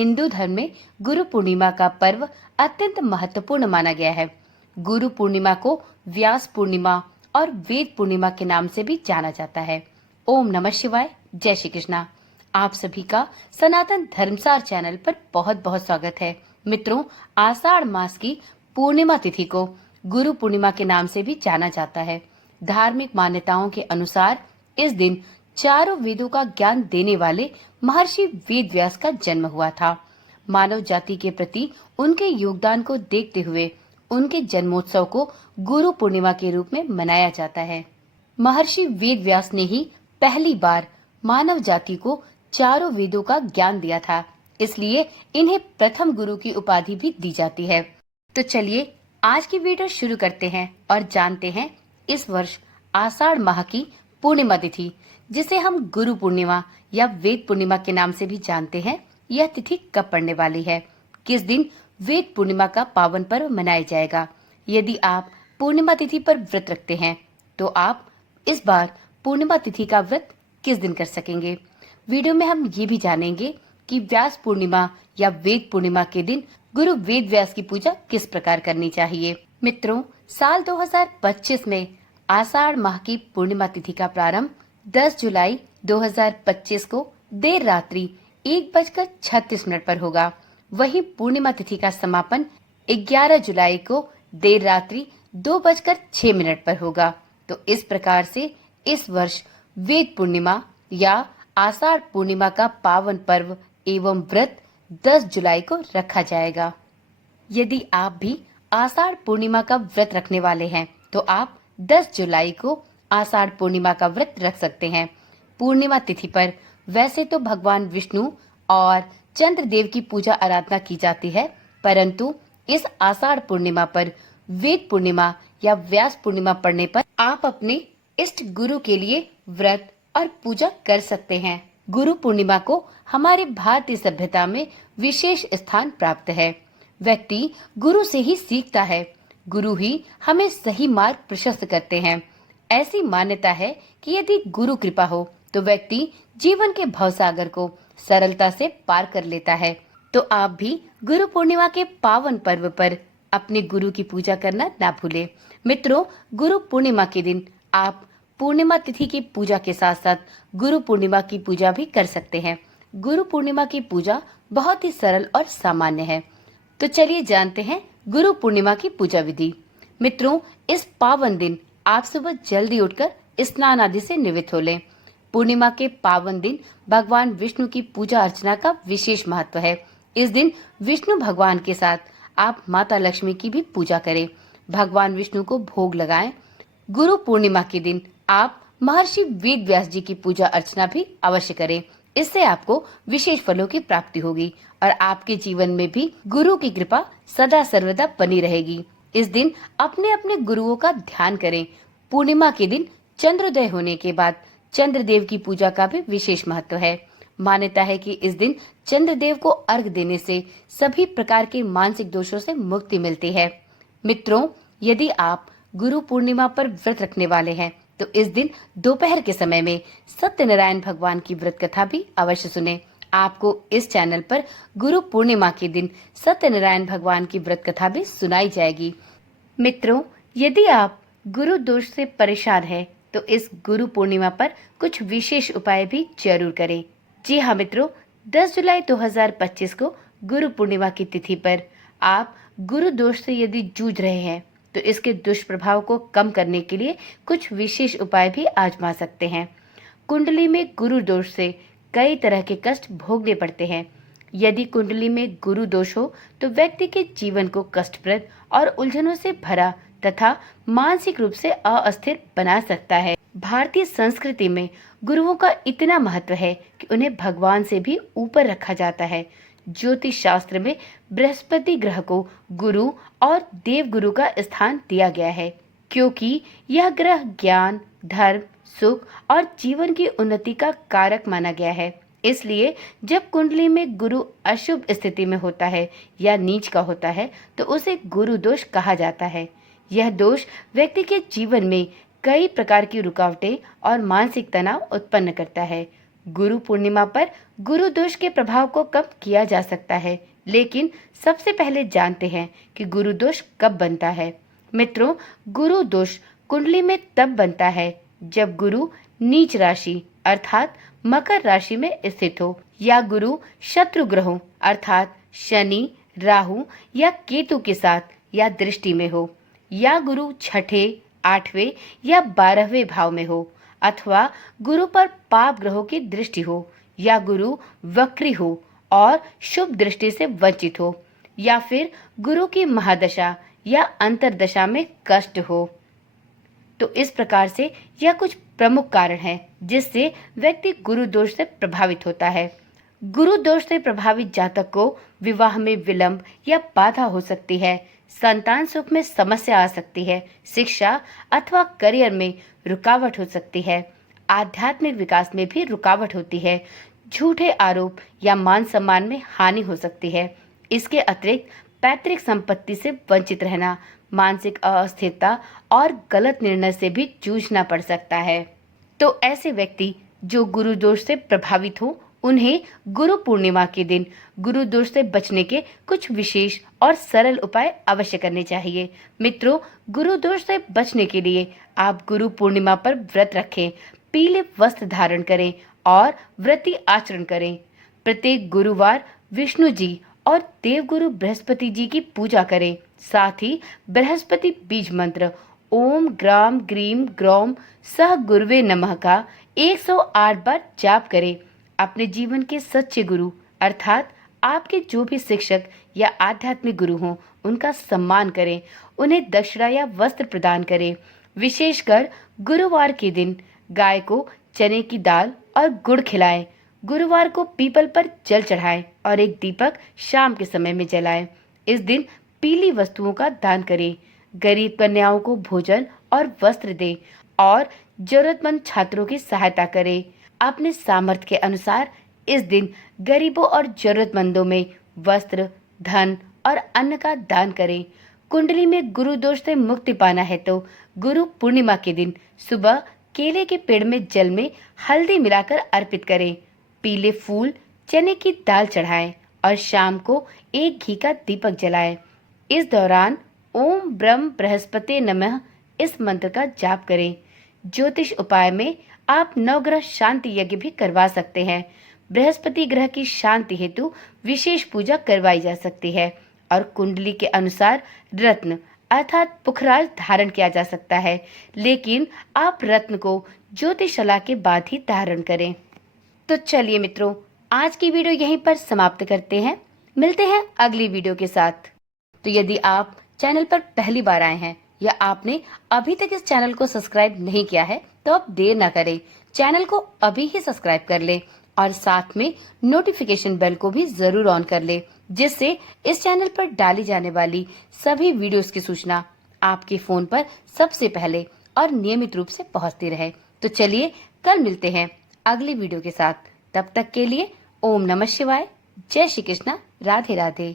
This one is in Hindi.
हिंदू धर्म में गुरु पूर्णिमा का पर्व अत्यंत महत्वपूर्ण माना गया है। गुरु पूर्णिमा को व्यास पूर्णिमा और वेद पूर्णिमा के नाम से भी जाना जाता है। ओम नमः शिवाय, जय श्री कृष्णा। आप सभी का सनातन धर्मसार चैनल पर बहुत बहुत स्वागत है। मित्रों, आषाढ़ मास की पूर्णिमा तिथि को गुरु पूर्णिमा के नाम से भी जाना जाता है। धार्मिक मान्यताओं के अनुसार इस दिन चारों वेदों का ज्ञान देने वाले महर्षि वेद व्यास का जन्म हुआ था। मानव जाति के प्रति उनके योगदान को देखते हुए उनके जन्मोत्सव को गुरु पूर्णिमा के रूप में मनाया जाता है। महर्षि वेद व्यास ने ही पहली बार मानव जाति को चारों वेदों का ज्ञान दिया था, इसलिए इन्हें प्रथम गुरु की उपाधि भी दी जाती है। तो चलिए आज की वीडियो शुरू करते हैं और जानते हैं इस वर्ष आषाढ़ माह की पूर्णिमा तिथि, जिसे हम गुरु पूर्णिमा या वेद पूर्णिमा के नाम से भी जानते हैं, यह तिथि कब पड़ने वाली है, किस दिन वेद पूर्णिमा का पावन पर्व मनाया जाएगा। यदि आप पूर्णिमा तिथि पर व्रत रखते हैं तो आप इस बार पूर्णिमा तिथि का व्रत किस दिन कर सकेंगे। वीडियो में हम ये भी जानेंगे कि व्यास पूर्णिमा या वेद पूर्णिमा के दिन गुरु वेद व्यास की पूजा किस प्रकार करनी चाहिए। मित्रों, साल 2025 में आषाढ़ माह की पूर्णिमा तिथि का प्रारंभ 10 जुलाई 2025 को देर रात्रि 1:36 पर होगा। वहीं पूर्णिमा तिथि का समापन 11 जुलाई को देर रात्रि 2:06 पर होगा। तो इस प्रकार से इस वर्ष वेद पूर्णिमा या आषाढ़ पूर्णिमा का पावन पर्व एवं व्रत 10 जुलाई को रखा जाएगा। यदि आप भी आषाढ़ पूर्णिमा का व्रत रखने वाले हैं तो आप 10 जुलाई को आषाढ़ पूर्णिमा का व्रत रख सकते हैं। पूर्णिमा तिथि पर वैसे तो भगवान विष्णु और चंद्रदेव की पूजा आराधना की जाती है, परंतु इस आषाढ़ पूर्णिमा पर वेद पूर्णिमा या व्यास पूर्णिमा पड़ने पर आप अपने इष्ट गुरु के लिए व्रत और पूजा कर सकते हैं। गुरु पूर्णिमा को हमारे भारतीय सभ्यता में विशेष स्थान प्राप्त है। व्यक्ति गुरु से ही सीखता है, गुरु ही हमें सही मार्ग प्रशस्त करते हैं। ऐसी मान्यता है कि यदि गुरु कृपा हो तो व्यक्ति जीवन के भवसागर को सरलता से पार कर लेता है। तो आप भी गुरु पूर्णिमा के पावन पर्व पर अपने गुरु की पूजा करना ना भूलें। मित्रों, गुरु पूर्णिमा के दिन आप पूर्णिमा तिथि की पूजा के साथ साथ गुरु पूर्णिमा की पूजा भी कर सकते हैं। गुरु पूर्णिमा की पूजा बहुत ही सरल और सामान्य है। तो चलिए जानते हैं गुरु पूर्णिमा की पूजा विधि। मित्रों, इस पावन दिन आप सुबह जल्दी उठकर स्नान आदि से निवृत्त हो लें। पूर्णिमा के पावन दिन भगवान विष्णु की पूजा अर्चना का विशेष महत्व है। इस दिन विष्णु भगवान के साथ आप माता लक्ष्मी की भी पूजा करें, भगवान विष्णु को भोग लगाएं। गुरु पूर्णिमा के दिन आप महर्षि वेद व्यास जी की पूजा अर्चना भी अवश्य करें। इससे आपको विशेष फलों की प्राप्ति होगी और आपके जीवन में भी गुरु की कृपा सदा सर्वदा बनी रहेगी। इस दिन अपने अपने गुरुओं का ध्यान करें। पूर्णिमा के दिन चंद्रोदय होने के बाद चंद्रदेव की पूजा का भी विशेष महत्व है। मान्यता है कि इस दिन चंद्रदेव को अर्घ्य देने से सभी प्रकार के मानसिक दोषों से मुक्ति मिलती है। मित्रों, यदि आप गुरु पूर्णिमा पर व्रत रखने वाले हैं तो इस दिन दोपहर के समय में सत्यनारायण भगवान की व्रत कथा भी अवश्य सुनें। आपको इस चैनल पर गुरु पूर्णिमा के दिन सत्यनारायण भगवान की व्रत कथा भी सुनाई जाएगी। मित्रों, यदि आप गुरु दोष से परेशान हैं तो इस गुरु पूर्णिमा पर कुछ विशेष उपाय भी जरूर करें। जी हाँ मित्रों, 10 जुलाई 2025 को गुरु पूर्णिमा की तिथि पर आप गुरु दोष से यदि जूझ रहे हैं तो इसके दुष्प्रभाव को कम करने के लिए कुछ विशेष उपाय भी आजमा सकते हैं। कुंडली में गुरु दोष से कई तरह के कष्ट भोगने पड़ते हैं। यदि कुंडली में गुरु दोष हो तो व्यक्ति के जीवन को कष्टप्रद और उलझनों से भरा तथा मानसिक रूप से अस्थिर बना सकता है। भारतीय संस्कृति में गुरुओं का इतना महत्व है कि उन्हें भगवान से भी ऊपर रखा जाता है। ज्योतिष शास्त्र में बृहस्पति ग्रह को गुरु और देव गुरु का स्थान दिया गया है, क्योंकि यह ग्रह ज्ञान, धर्म, सुख और जीवन की उन्नति का कारक माना गया है। इसलिए जब कुंडली में गुरु अशुभ स्थिति में होता है या नीच का होता है तो उसे गुरु दोष कहा जाता है। यह दोष व्यक्ति के जीवन में कई प्रकार की रुकावटें और मानसिक तनाव उत्पन्न करता है। गुरु पूर्णिमा पर गुरु दोष के प्रभाव को कम किया जा सकता है, लेकिन सबसे पहले जानते हैं कि गुरु दोष कब बनता है। मित्रों, गुरु दोष कुंडली में तब बनता है जब गुरु नीच राशि अर्थात मकर राशि में स्थित हो, या गुरु शत्रु ग्रहों अर्थात शनि, राहु या केतु के साथ या दृष्टि में हो, या गुरु छठे, आठवें या 12वें भाव में हो, अथवा गुरु पर पाप ग्रहों की दृष्टि हो, या गुरु वक्री हो और शुभ दृष्टि से वंचित हो, या फिर गुरु की महादशा या अंतरदशा में कष्ट हो। तो इस प्रकार से यह कुछ प्रमुख कारण है जिससे व्यक्ति गुरु दोष से प्रभावित होता है। गुरु दोष से प्रभावित जातक को विवाह में विलंब या बाधा हो सकती है, संतान सुख में समस्या आ सकती है, शिक्षा अथवा करियर में रुकावट हो सकती है, आध्यात्मिक विकास में भी रुकावट होती है, झूठे आरोप या मान सम्मान में हानि हो सकती है। इसके अतिरिक्त पैतृक संपत्ति से वंचित रहना, मानसिक अस्थिरता और गलत निर्णय से भी जूझना पड़ सकता है। तो ऐसे व्यक्ति जो गुरु दोष से प्रभावित हो, उन्हें गुरु पूर्णिमा के दिन गुरु दोष से बचने के कुछ विशेष और सरल उपाय अवश्य करने चाहिए। मित्रों, गुरु दोष से बचने के लिए आप गुरु पूर्णिमा पर व्रत रखें, पीले वस्त्र धारण करें और व्रती आचरण करें। प्रत्येक गुरुवार विष्णु जी और देवगुरु बृहस्पति जी की पूजा करें। साथ ही बृहस्पति बीज मंत्र ओम ग्राम ग्रीम ग्रौम सह गुरुवे नमः का 108 बार जाप करें। अपने जीवन के सच्चे गुरु अर्थात आपके जो भी शिक्षक या आध्यात्मिक गुरु हों, उनका सम्मान करें, उन्हें दक्षिणा या वस्त्र प्रदान करें। विशेषकर गुरुवार के दिन गाय को चने की दाल और गुड़ खिलाएं। गुरुवार को पीपल पर जल चढ़ाएं और एक दीपक शाम के समय में जलाएं। इस दिन पीली वस्तुओं का दान करें, गरीब कन्याओं को भोजन और वस्त्र दें और जरूरतमंद छात्रों की सहायता करें। अपने सामर्थ्य के अनुसार इस दिन गरीबों और जरूरतमंदों में वस्त्र, धन और अन्न का दान करें। कुंडली में गुरु दोष से मुक्ति पाना है तो गुरु पूर्णिमा के दिन सुबह केले के पेड़ में जल में हल्दी मिलाकर अर्पित करें, पीले फूल, चने की दाल चढ़ाएं और शाम को एक घी का दीपक जलाएं। इस दौरान ओम ब्रह्म बृहस्पति नमः इस मंत्र का जाप करें। ज्योतिष उपाय में आप नवग्रह शांति यज्ञ भी करवा सकते हैं। बृहस्पति ग्रह की शांति हेतु विशेष पूजा करवाई जा सकती है और कुंडली के अनुसार रत्न अर्थात पुखराज धारण किया जा सकता है, लेकिन आप रत्न को ज्योतिषाला के बाद ही धारण करें। तो चलिए मित्रों, आज की वीडियो यहीं पर समाप्त करते हैं। मिलते हैं अगली वीडियो के साथ। तो यदि आप चैनल पर पहली बार आए हैं या आपने अभी तक इस चैनल को सब्सक्राइब नहीं किया है तो आप देर ना करें, चैनल को अभी ही सब्सक्राइब कर ले और साथ में नोटिफिकेशन बेल को भी जरूर ऑन कर ले, जिससे इस चैनल पर डाली जाने वाली सभी वीडियोस की सूचना आपके फोन पर सबसे पहले और नियमित रूप से पहुंचती रहे। तो चलिए कल मिलते हैं अगली वीडियो के साथ। तब तक के लिए ओम नमः शिवाय, जय श्री कृष्णा, राधे राधे।